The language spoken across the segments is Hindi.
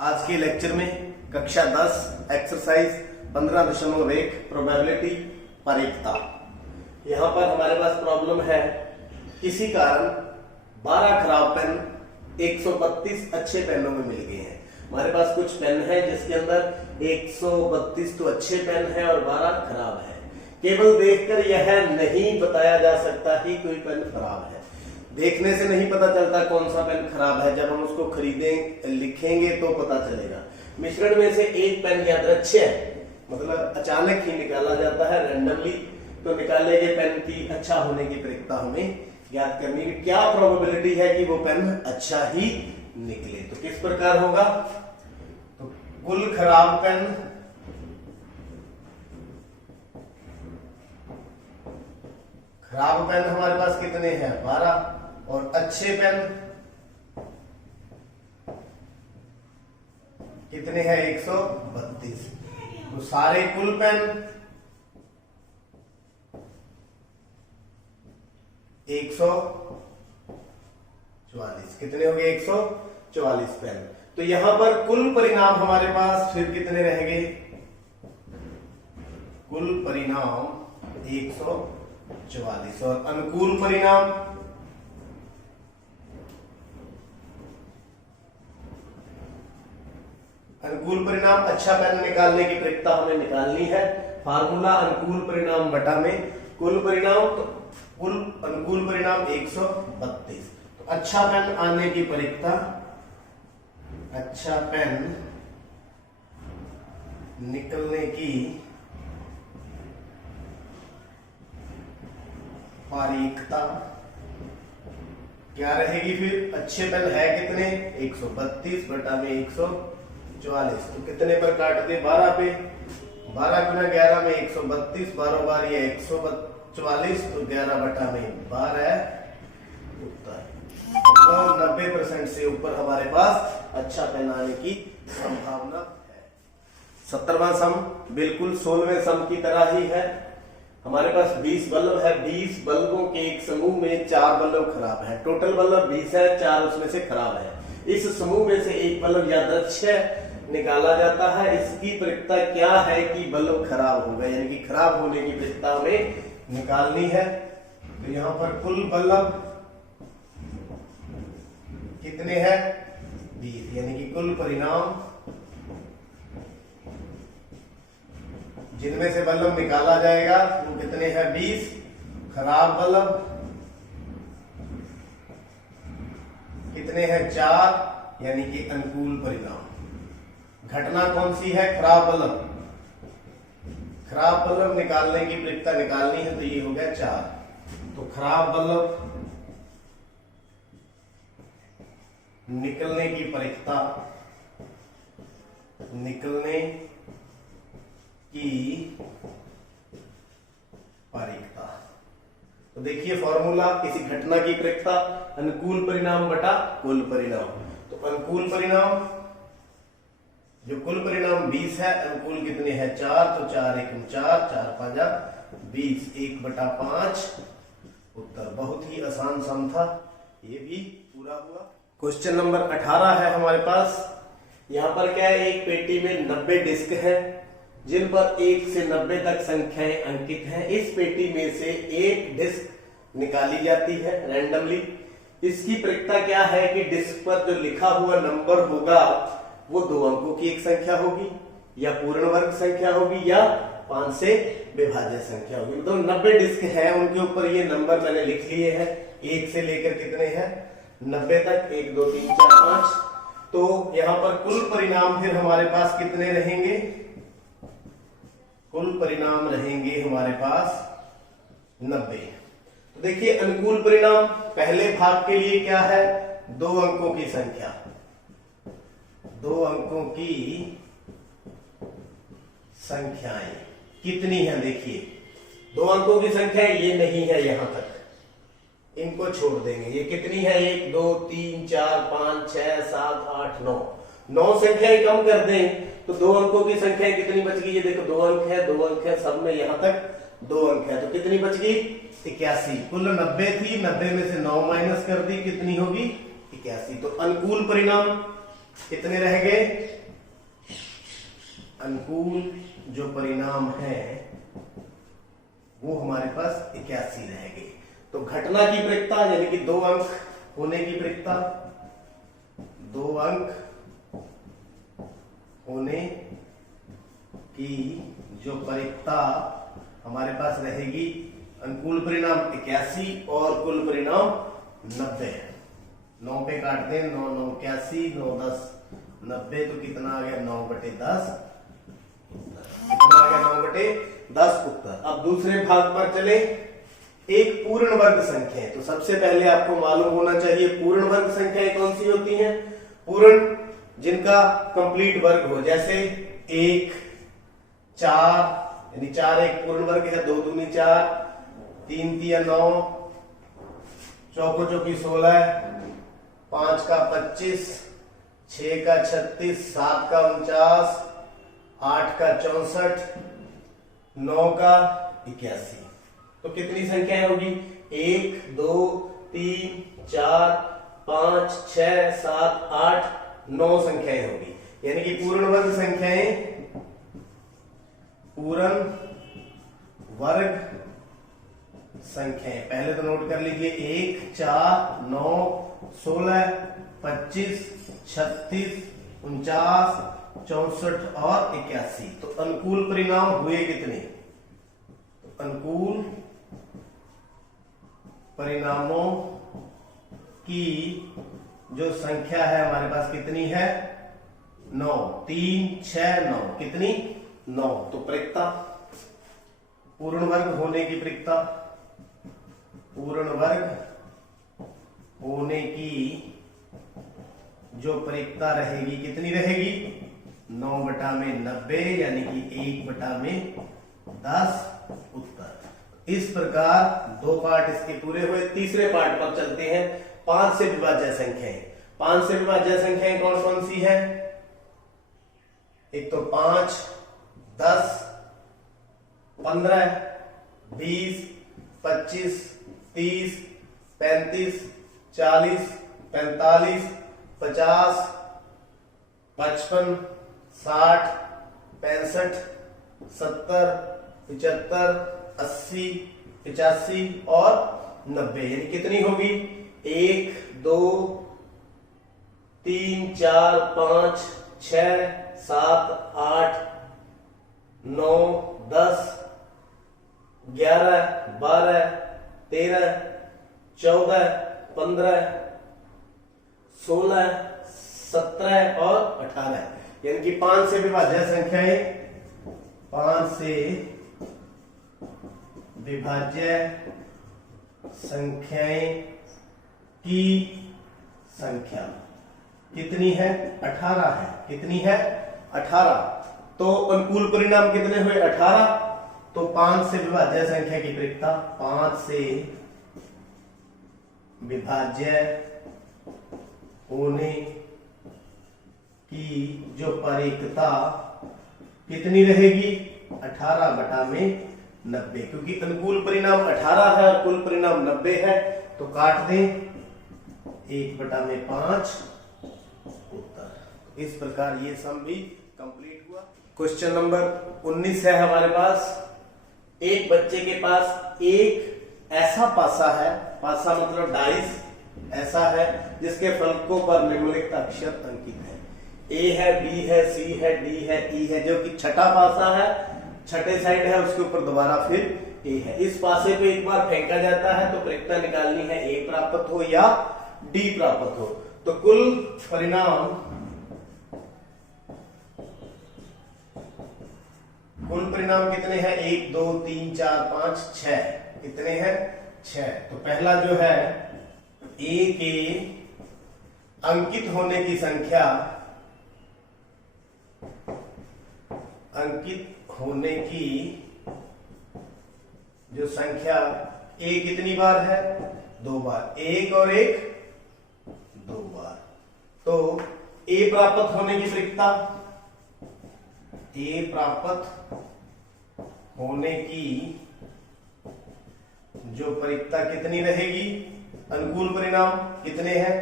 आज के लेक्चर में कक्षा 10 एक्सरसाइज 15.1 प्रोबेबिलिटी पारीकता। यहाँ पर हमारे पास प्रॉब्लम है, किसी कारण 12 खराब पेन 132 अच्छे पेनों में मिल गए हैं। हमारे पास कुछ पेन है जिसके अंदर 132 तो अच्छे पेन है और 12 खराब है। केवल देखकर यह नहीं बताया जा सकता कि कोई पेन खराब है। देखने से नहीं पता चलता कौन सा पेन खराब है, जब हम उसको खरीदें लिखेंगे तो पता चलेगा। मिश्रण में से एक पेन यादृच्छिक है, मतलब अचानक ही निकाला जाता है, रैंडमली। तो निकाले गए पेन की अच्छा होने की प्रक्रिया हमें ज्ञात करनी है। क्या प्रोबेबिलिटी है कि वो पेन अच्छा ही निकले। तो किस प्रकार होगा, तो कुल खराब पेन हमारे पास कितने हैं 12 और अच्छे पेन कितने हैं 132। तो सारे कुल पेन 144 कितने हो गए 144 पेन। तो यहां पर कुल परिणाम हमारे पास फिर कितने रह गए, कुल परिणाम 144 और अनुकूल परिणाम अच्छा पेन निकालने की प्रक्रिया हमें निकालनी है। फार्मूला अनुकूल परिणाम बटा में कुल परिणाम, तो कुल अनुकूल परिणाम 132। तो अच्छा पेन आने की प्रक्रिया, अच्छा पेन निकलने की पारीकता क्या रहेगी। फिर अच्छे पेन है कितने 132 बटा में 144। तो कितने पर काट दे 12 पे, 12 गुना 11 में 132, 12 बार ये 144, तो 11 बटा में 12 उत्तर। मतलब 90% से ऊपर हमारे पास अच्छा पेन आने की संभावना है। 17वां सम बिल्कुल 16वें सम की तरह ही है। हमारे पास 20 बल्ब है, 20 बल्बों के एक समूह में 4 बल्ब खराब है। टोटल बल्ब 20 है, 4 उसमें से खराब है। इस समूह में से एक बल्ब यादृच्छिक निकाला जाता है। इसकी प्रक्रिया क्या है कि बल्ब खराब हो गए, यानी कि खराब होने की प्रक्रिया हमें निकालनी है। तो यहां पर कुल बल्ब कितने हैं 20, यानी कि कुल परिणाम जिनमें से बल्ब निकाला जाएगा वो कितने हैं 20। खराब बल्ब कितने हैं 4, यानी कि अनुकूल परिणाम। घटना कौन सी है, खराब बल्ब निकालने की प्रक्रिया निकालनी है, तो ये हो गया 4। तो खराब बल्ब निकलने की प्रक्रिया, निकलने की पारीकता। तो देखिए फॉर्मूला, किसी घटना की प्रक्रिया अनुकूल परिणाम बटा कुल परिणाम। तो अनुकूल परिणाम, जो कुल परिणाम 20 है, अनुकूल कितने हैं 4, तो 4 एकम 4, 4 पांजा 20, 1 बटा 5 उत्तर। बहुत ही आसान सम था, ये भी पूरा हुआ। क्वेश्चन नंबर 18 है हमारे पास। यहां पर क्या है, एक पेटी में 90 डिस्क है जिन पर 1 से 90 तक संख्याएं अंकित हैं। इस पेटी में से एक डिस्क निकाली जाती है रैंडमली। इसकी प्रक्रिया क्या है कि डिस्क पर जो लिखा हुआ नंबर होगा वो 2 अंकों की एक संख्या होगी, या पूर्ण वर्ग संख्या होगी, या 5 से विभाज्य संख्या होगी। तो 90 डिस्क है, उनके ऊपर ये नंबर मैंने लिख लिए हैं 1 से लेकर कितने हैं 90 तक, 1 2 3 4 5। तो यहां पर कुल परिणाम फिर हमारे पास कितने रहेंगे, कुल परिणाम रहेंगे हमारे पास 90। तो देखिए अनुकूल परिणाम पहले भाग के लिए क्या है, 2 अंकों की संख्या, 2 अंकों की संख्याएं कितनी है। देखिए 2 अंकों की संख्या ये नहीं है, यहां तक इनको छोड़ देंगे। ये कितनी है 1 2 3 4 5 6 7 8 9, 9 संख्याएं कम कर दें तो 2 अंकों की संख्या कितनी बच गई। ये देखो 2 अंक है, 2 अंक है, सब में यहां तक 2 अंक है, तो कितनी बच गई 81। कुल 90 थी, 90 में से 9 माइनस कर दी, कितनी होगी 81। तो अनुकूल परिणाम कितने रह गए? अनुकूल जो परिणाम है वो हमारे पास 81 रह गए। तो घटना की प्रिक्ता यानी कि 2 अंक होने की प्रिक्ता, 2 अंक होने की जो परिक्ता हमारे पास रहेगी, अनुकूल परिणाम 81 और कुल परिणाम 90 है। 9 पे काटते हैं, 9 9 81, 9 10 90, तो कितना आ गया? 9/10। कितना आ गया? 9/10 उत्तर। अब दूसरे भाग पर चले। एक पूर्ण वर्ग संख्या है, तो सबसे पहले आपको मालूम होना चाहिए पूर्ण वर्ग संख्याएं कौन सी होती हैं। पूर्ण जिनका कंप्लीट वर्ग हो, जैसे 1 4 यानी 4 एक पूर्ण वर्ग है, 2 दूनी 4, 3 तिया 9, चौको चौकी 16, 5 का 25, 6 का 36, 7 का 49, 8 का 64, 9 का 81। तो कितनी संख्याएं होगी? 1 2 3 4 5 6 7 8 9 संख्याएं होगी। यानी कि पूर्ण वर्ग संख्याएं, पूर्ण वर्ग संख्याएं पहले तो नोट कर लीजिए। 1 4 9 16 25 36 49 64 और 81। तो अनुकूल परिणाम हुए कितने? तो अनुकूल परिणामों की जो संख्या है हमारे पास कितनी है? 9। 3 6 9 कितनी? 9। तो प्रिक्ता, पूर्ण वर्ग होने की प्रिक्ता, पूर्ण वर्ग होने की जो प्रिक्ता रहेगी कितनी रहेगी? 9/90 यानी कि 1/10 उत्तर। इस प्रकार 2 पार्ट इसके पूरे हुए। तीसरे पार्ट पर चलते हैं। 5 से विभाज्य संख्याएं। 5 से विभाज्य संख्याएं कौन कौन सी है? एक तो 5 10 15 20 25 30 35 40 45 50 55 60 65 70 75 80 85 और 90। यानी कितनी होगी? 1 2 3 4 5 6 7 8 9 10 11 12 13 14 15 16 17 और 18। यानी कि 5 से विभाज्य संख्याएं, 5 से विभाज्य संख्याएं की संख्या कितनी है? 18 है। कितनी है? 18। तो अनुकूल परिणाम कितने हुए? 18। तो 5 से विभाज्य संख्या की प्रिक्ता, 5 से विभाज्य होने की जो परिक्ता कितनी रहेगी? 18/90, क्योंकि अनुकूल परिणाम 18 है और कुल परिणाम 90 है। तो काट दें, 1/5 उत्तर। इस प्रकार ये सम भी कंप्लीट हुआ। क्वेश्चन नंबर 19 है हमारे पास। एक बच्चे के पास एक ऐसा पासा है, पासा मतलब डाइस ऐसा है जिसके फलकों पर निम्नलिखित अक्षर अंकित है। ए है, बी है, सी है, डी है, ई है, जो कि छठा पासा है, छठे साइड है, उसके ऊपर दोबारा फिर ए है। इस पासे पे एक बार फेंका जाता है तो प्रिक्ता निकालनी है, ए प्राप्त हो या डी प्राप्त हो। तो कुल परिणाम, कुल परिणाम कितने हैं? 1 2 3 4 5 6। कितने हैं? 6। तो पहला जो है ए के अंकित होने की संख्या, अंकित होने की जो संख्या ए कितनी बार है? 2 बार। 1 और 1 2 बार। तो ए प्राप्त होने की प्रिक्ता, ए प्राप्त होने की जो परिक्ता कितनी रहेगी? अनुकूल परिणाम कितने हैं?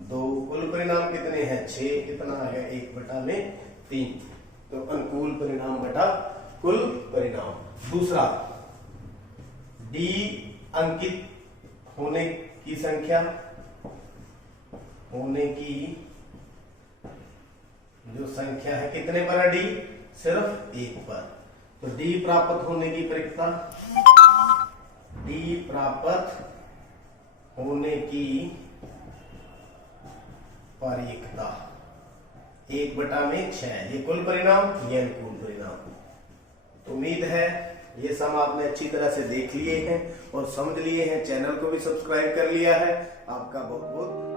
2, कुल परिणाम कितने हैं 6, कितना आ गया 1/3। तो अनुकूल परिणाम बटा कुल परिणाम। दूसरा, D अंकित होने की संख्या, होने की जो संख्या है कितने पर है D, सिर्फ 1 पर। तो D प्राप्त होने की प्रायिकता, D प्राप्त होने की प्रायिकता 1/6। ये कुल परिणाम, ये अनुकूल परिणाम। तो उम्मीद है ये सम आपने अच्छी तरह से देख लिए हैं और समझ लिए हैं। चैनल को भी सब्सक्राइब कर लिया है। आपका बहुत बहुत